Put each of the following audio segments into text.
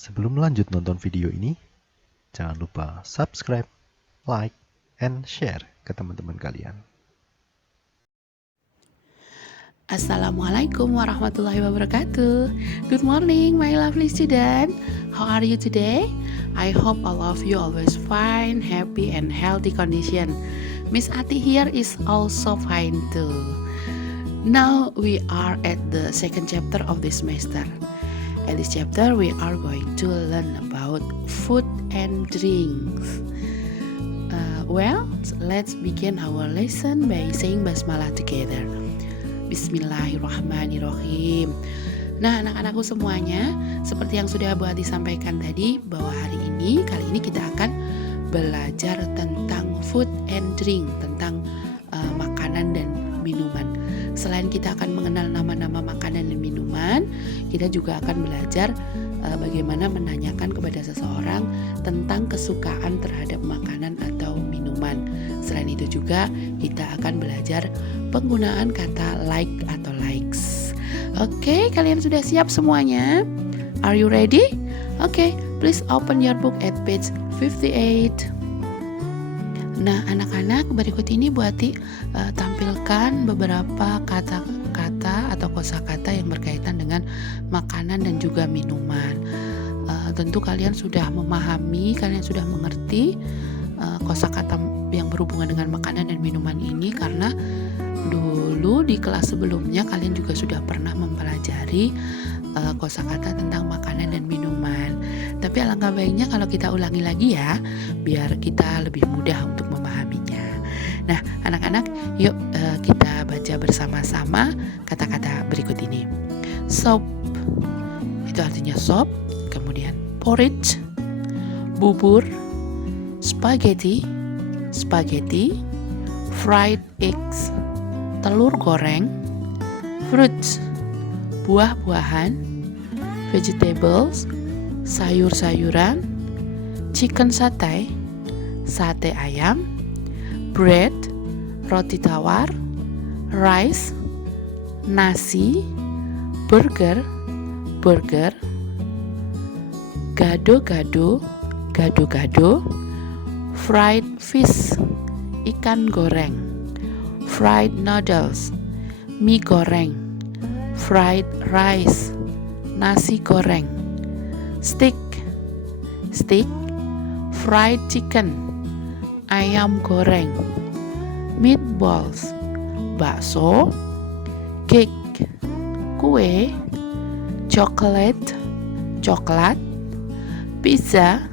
Sebelum lanjut nonton video ini, jangan lupa subscribe, like, and share ke teman-teman kalian. Assalamualaikum warahmatullahi wabarakatuh. Good morning my lovely student. How are you today? I hope all of you always fine, happy and healthy condition. Miss Ati here is also fine too. Now we are at the second chapter of this semester. At this chapter we are going to learn about food and drinks. Let's begin our lesson by saying basmalah together. Bismillahirrahmanirrahim. Nah, anak-anakku semuanya, seperti yang sudah Bu Ati sampaikan tadi, bahwa kali ini kita akan belajar tentang food and drink, tentang makanan dan minuman. Selain kita akan mengenal nama-nama makanan dan minuman, kita juga akan belajar bagaimana menanyakan kepada seseorang tentang kesukaan terhadap makanan atau minuman. Selain itu juga kita akan belajar penggunaan kata like atau likes. Oke, kalian sudah siap semuanya? Are you ready? Oke, please open your book at page 58. Nah, anak-anak, berikut ini Bu Ati tampilkan beberapa kata-kata atau kosakata yang berkaitan dengan makanan dan juga minuman. Tentu kalian sudah memahami, kalian sudah mengerti kosakata yang berhubungan dengan makanan dan minuman ini, karena dulu di kelas sebelumnya kalian juga sudah pernah mempelajari kosakata tentang makanan dan minuman. Tapi alangkah baiknya kalau kita ulangi lagi ya, biar kita lebih mudah untuk memahaminya. Nah, anak-anak, yuk kita baca bersama-sama kata-kata berikut ini. Soup, itu artinya sop. Kemudian porridge, bubur. Spaghetti, fried eggs, telur goreng. Fruits, buah-buahan. Vegetables, sayur-sayuran. Chicken satay, sate ayam. Bread, roti tawar. Rice, nasi. Burger, gado-gado. Fried fish, ikan goreng. Fried noodles, mie goreng. Fried rice, nasi goreng. Steak, fried chicken, ayam goreng. Meatballs, bakso. Cake, kue. Chocolate, coklat. Pizza,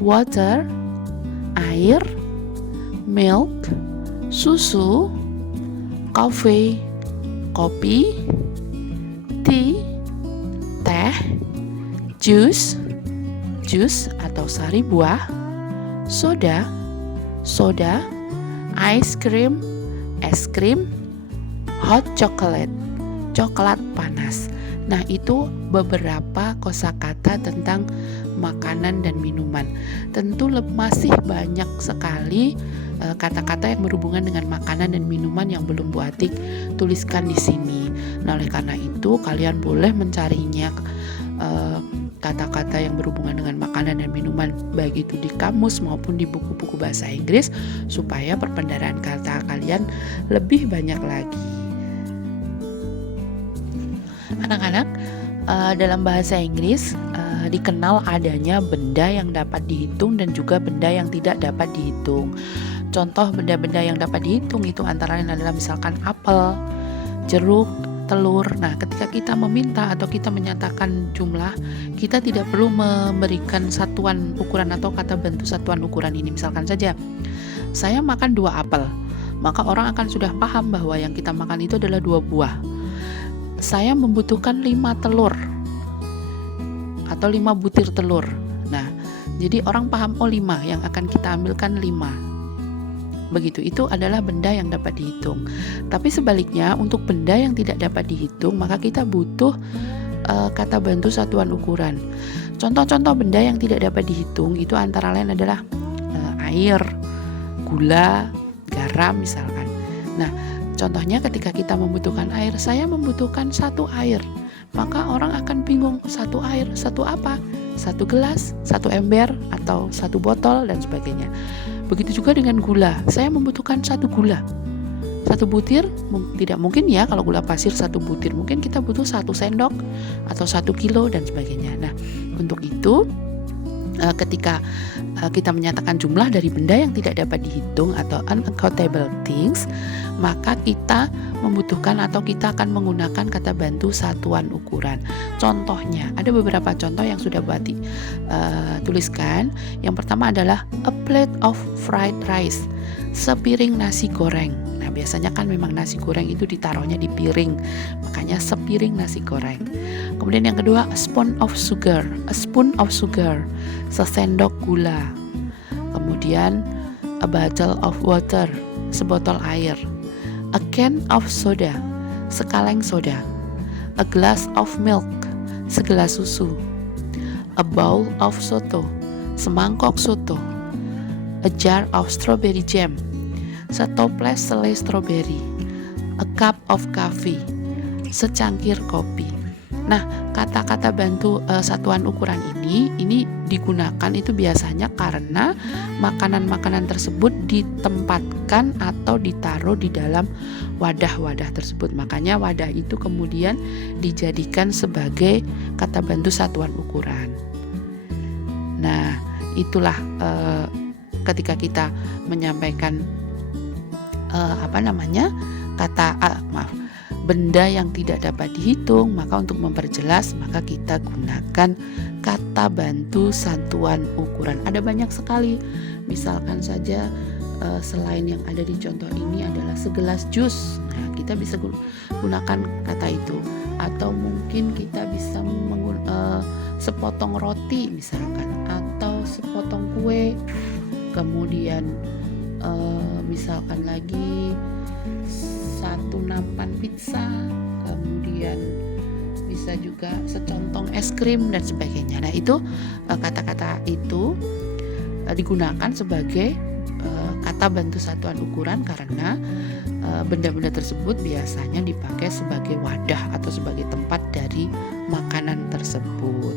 water, air. Milk, susu. Coffee, kopi. Tea, teh. Juice atau sari buah. Soda. Ice cream, es krim. Hot chocolate, coklat panas. Nah, itu beberapa kosakata tentang makanan dan minuman. Tentu masih banyak sekali kata-kata yang berhubungan dengan makanan dan minuman yang belum Bu Ati tuliskan di sini. Nah, oleh karena itu kalian boleh mencarinya kata-kata yang berhubungan dengan makanan dan minuman, baik itu di kamus maupun di buku-buku bahasa Inggris, supaya perpendaran kata kalian lebih banyak lagi. Anak-anak, dalam bahasa Inggris dikenal adanya benda yang dapat dihitung dan juga benda yang tidak dapat dihitung. Contoh benda-benda yang dapat dihitung itu antara lain adalah misalkan apel, jeruk, telur. Nah, ketika kita meminta atau kita menyatakan jumlah, kita tidak perlu memberikan satuan ukuran atau kata bentuk satuan ukuran ini. Misalkan saja, saya makan 2 apel, maka orang akan sudah paham bahwa yang kita makan itu adalah 2 buah. Saya membutuhkan 5 telur atau 5 butir telur. Nah, jadi orang paham, 5 yang akan kita ambilkan 5. Begitu, itu adalah benda yang dapat dihitung. Tapi sebaliknya, untuk benda yang tidak dapat dihitung, maka kita butuh kata bantu satuan ukuran. Contoh-contoh benda yang tidak dapat dihitung itu antara lain adalah air, gula, garam misalkan. Nah, contohnya ketika kita membutuhkan air, saya membutuhkan 1 air. maka orang akan bingung, satu air, satu apa? Satu gelas, satu ember, atau satu botol, dan sebagainya. Begitu juga dengan gula, saya membutuhkan satu gula. Satu butir, tidak mungkin ya kalau gula pasir satu butir, mungkin kita butuh 1 sendok atau 1 kilo dan sebagainya. Nah, untuk itu ketika kita menyatakan jumlah dari benda yang tidak dapat dihitung atau uncountable things, maka kita membutuhkan atau kita akan menggunakan kata bantu satuan ukuran. Contohnya, ada beberapa contoh yang sudah buat tuliskan. Yang pertama adalah a plate of fried rice, sepiring nasi goreng. Nah, biasanya kan memang nasi goreng itu ditaruhnya di piring, makanya sepiring nasi goreng. Kemudian yang kedua, a spoon of sugar, sesendok gula. Kemudian a bottle of water, sebotol air. A can of soda, sekaleng soda. A glass of milk, segelas susu. A bowl of soto, semangkok soto. A jar of strawberry jam, setoples selai stroberi. A cup of coffee, secangkir kopi. Nah, kata-kata bantu satuan ukuran ini digunakan itu biasanya karena makanan-makanan tersebut ditempatkan atau ditaruh di dalam wadah-wadah tersebut. Makanya wadah itu kemudian dijadikan sebagai kata bantu satuan ukuran. Nah, itulah ketika kita menyampaikan benda yang tidak dapat dihitung, maka untuk memperjelas maka kita gunakan kata bantu satuan ukuran. Ada banyak sekali, misalkan saja selain yang ada di contoh ini adalah segelas jus. Nah, kita bisa gunakan kata itu, atau mungkin kita bisa sepotong roti misalkan, atau sepotong kue. Kemudian misalkan lagi 1 nampan pizza, kemudian bisa juga secontong es krim dan sebagainya. Nah, itu kata-kata itu digunakan sebagai kata bantu satuan ukuran karena benda-benda tersebut biasanya dipakai sebagai wadah atau sebagai tempat dari makanan tersebut.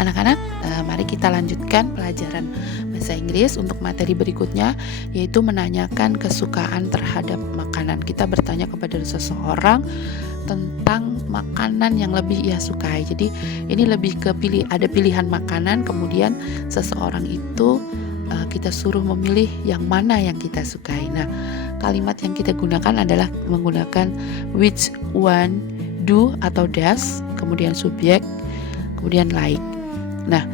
Anak-anak, mari kita lanjutkan pelajaran bahasa Inggris untuk materi berikutnya, yaitu menanyakan kesukaan terhadap makanan. Kita bertanya kepada seseorang tentang makanan yang lebih ia sukai. Jadi ini lebih ke ada pilihan makanan, kemudian seseorang itu kita suruh memilih yang mana yang kita sukai. Nah, kalimat yang kita gunakan adalah menggunakan which one, do atau does, kemudian subjek, kemudian like. Nah,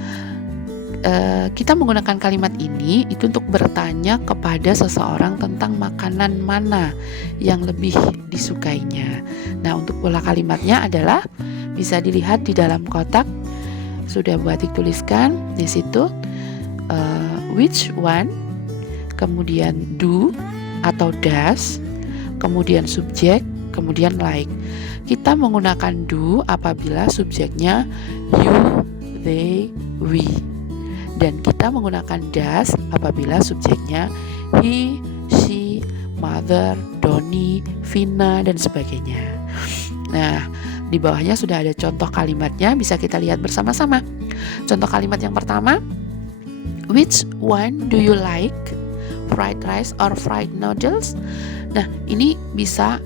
kita menggunakan kalimat ini itu untuk bertanya kepada seseorang tentang makanan mana yang lebih disukainya. Nah, untuk pola kalimatnya adalah bisa dilihat di dalam kotak, sudah buat dituliskan di situ which one, kemudian do atau does, kemudian subjek, kemudian like. Kita menggunakan do apabila subjeknya you, they, we, dan kita menggunakan does apabila subjeknya he, she, mother, Doni, Vina, dan sebagainya. Nah, di bawahnya sudah ada contoh kalimatnya, bisa kita lihat bersama-sama. Contoh kalimat yang pertama, which one do you like, fried rice or fried noodles? Nah, ini bisa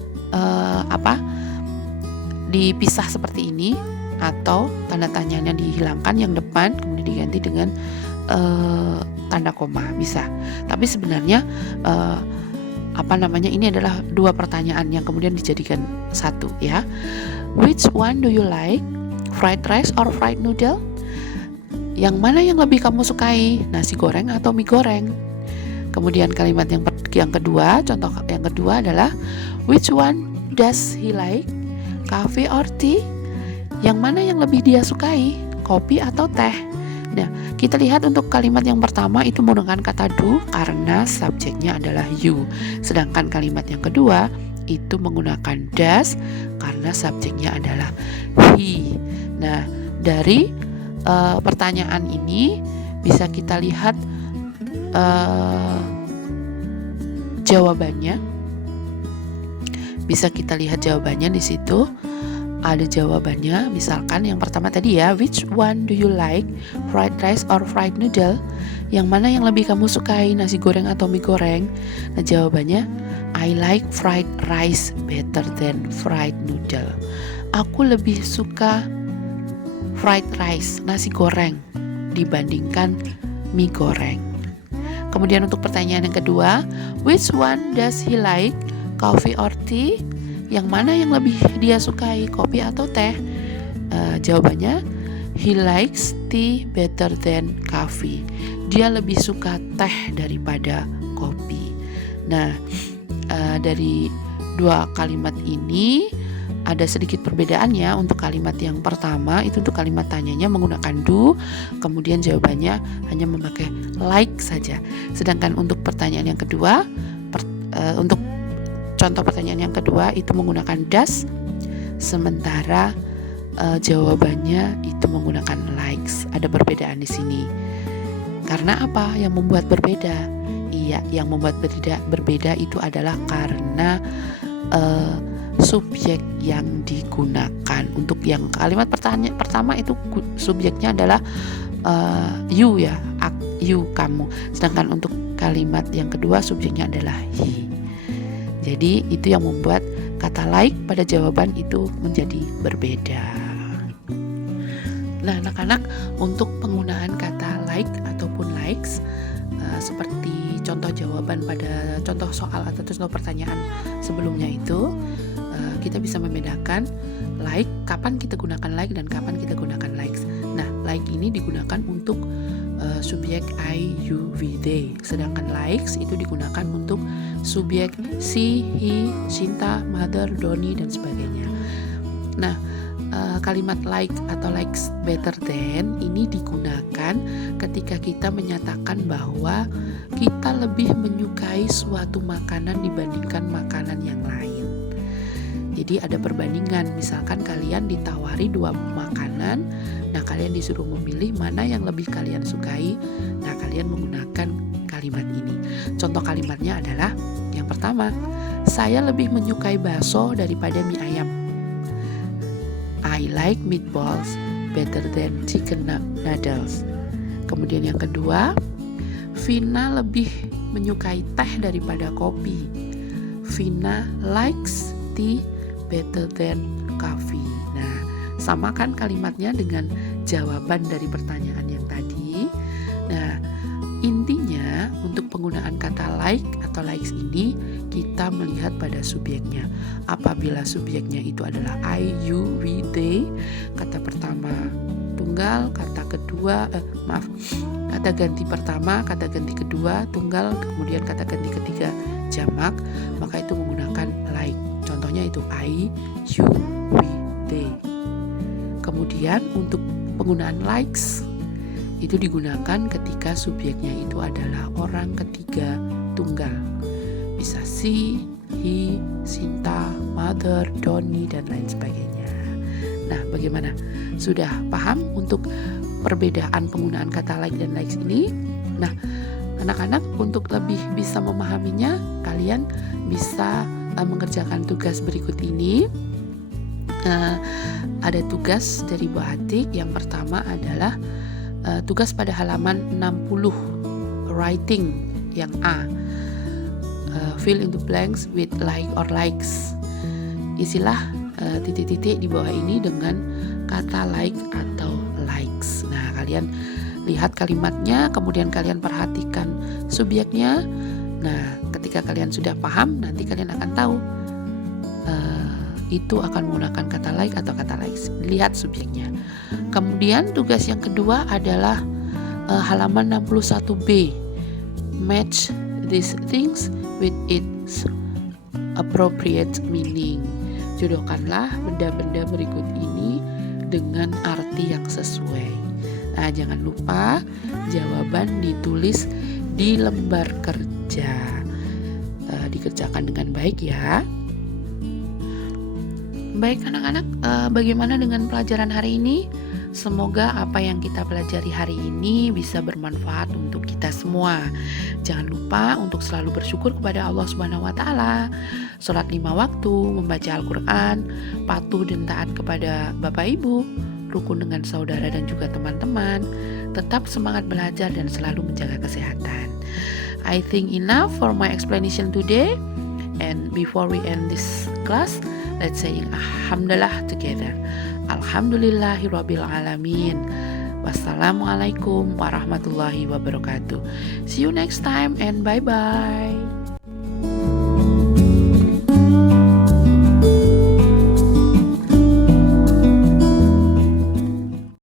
dipisah seperti ini, atau tanda tanyanya dihilangkan yang depan kemudian diganti dengan tanda koma, bisa. Tapi sebenarnya ini adalah dua pertanyaan yang kemudian dijadikan satu, ya. Which one do you like, fried rice or fried noodle? Yang mana yang lebih kamu sukai, nasi goreng atau mie goreng? Kemudian kalimat yang kedua, contoh yang kedua adalah which one does he like, coffee or tea? Yang mana yang lebih dia sukai, kopi atau teh? Nah, kita lihat untuk kalimat yang pertama itu menggunakan kata do karena subjeknya adalah you. Sedangkan kalimat yang kedua itu menggunakan does karena subjeknya adalah he. Nah, dari pertanyaan ini bisa kita lihat jawabannya. Bisa kita lihat jawabannya di situ. ada jawabannya. Misalkan yang pertama tadi ya, which one do you like, fried rice or fried noodle? Yang mana yang lebih kamu sukai, nasi goreng atau mie goreng? Nah jawabannya, I like fried rice better than fried noodle. Aku lebih suka fried rice, nasi goreng, dibandingkan mie goreng. Kemudian untuk pertanyaan yang kedua, which one does he like, coffee or tea? Yang mana yang lebih dia sukai, kopi atau teh? Jawabannya, he likes tea better than coffee. Dia lebih suka teh daripada kopi. Nah, dari dua kalimat ini ada sedikit perbedaannya. Untuk kalimat yang pertama itu untuk kalimat tanyanya menggunakan do, kemudian jawabannya hanya memakai like saja. Sedangkan untuk pertanyaan yang kedua, untuk contoh pertanyaan yang kedua itu menggunakan does, sementara jawabannya itu menggunakan likes. Ada perbedaan di sini. Karena apa yang membuat berbeda? Iya, yang membuat berbeda itu adalah karena subjek yang digunakan. Untuk yang kalimat pertama itu subjeknya adalah you ya, you, kamu. Sedangkan untuk kalimat yang kedua subjeknya adalah he. Jadi itu yang membuat kata like pada jawaban itu menjadi berbeda. Nah anak-anak, untuk penggunaan kata like ataupun likes, seperti contoh jawaban pada contoh soal atau contoh pertanyaan sebelumnya itu, kita bisa membedakan like, kapan kita gunakan like dan kapan kita gunakan likes. Nah like ini digunakan untuk subjek I, you, we, they. Sedangkan likes itu digunakan untuk subjek she, he, Sinta, mother, Doni, dan sebagainya. Nah, kalimat like atau likes better than ini digunakan ketika kita menyatakan bahwa kita lebih menyukai suatu makanan dibandingkan makanan yang lain. Jadi ada perbandingan, misalkan kalian ditawari dua makanan, nah kalian disuruh memilih mana yang lebih kalian sukai, nah kalian menggunakan kalimat ini. Contoh kalimatnya adalah yang pertama, saya lebih menyukai bakso daripada mie ayam. I like meatballs better than chicken noodles. Kemudian yang kedua, Vina lebih menyukai teh daripada kopi. Vina likes tea better than coffee. Nah, samakan kalimatnya dengan jawaban dari pertanyaan yang tadi. Nah, intinya untuk penggunaan kata like atau likes ini kita melihat pada subjeknya. Apabila subjeknya itu adalah I, you, we, they, kata pertama tunggal, kata kedua kata ganti pertama, kata ganti kedua tunggal, kemudian kata ganti ketiga jamak, maka itu menggunakan like. Contohnya itu I, you, we, they. Kemudian untuk penggunaan likes itu digunakan ketika subjeknya itu adalah orang ketiga tunggal. Bisa she, he, Sinta, mother, Doni, dan lain sebagainya. Nah, bagaimana? Sudah paham untuk perbedaan penggunaan kata like dan likes ini? Nah, anak-anak untuk lebih bisa memahaminya, kalian bisa mengerjakan tugas berikut ini. Ada tugas dari Bu Atik. Yang pertama adalah tugas pada halaman 60, writing yang A. Fill in the blanks with like or likes. Isilah titik-titik di bawah ini dengan kata like atau likes. Nah, kalian lihat kalimatnya, kemudian kalian perhatikan subjeknya. Nah, ketika kalian sudah paham, nanti kalian akan tahu itu akan menggunakan kata like atau kata likes. Lihat subjeknya. Kemudian tugas yang kedua adalah halaman 61B. Match these things with its appropriate meaning. Jodohkanlah benda-benda berikut ini dengan arti yang sesuai. Nah, jangan lupa jawaban ditulis di lembar kerja. Dikerjakan dengan baik ya. Baik anak-anak, bagaimana dengan pelajaran hari ini? Semoga apa yang kita pelajari hari ini bisa bermanfaat untuk kita semua. Jangan lupa untuk selalu bersyukur kepada Allah Subhanahu wa taala. Salat 5 waktu, membaca Al-Qur'an, patuh dan taat kepada Bapak Ibu, rukun dengan saudara dan juga teman-teman, tetap semangat belajar dan selalu menjaga kesehatan. I think enough for my explanation today. And before we end this class, let's say Alhamdulillah together. Alhamdulillahirabbil alamin. Wassalamualaikum warahmatullahi wabarakatuh. See you next time and bye-bye.